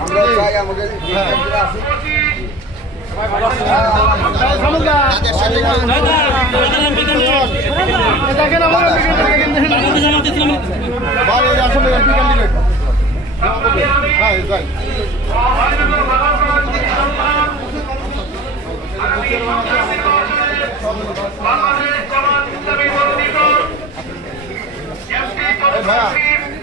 আমরা চাই আমাদের দেখেন আমার আসলে হ্যাঁ যাই এই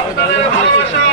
আপনাদের ভালোবাসা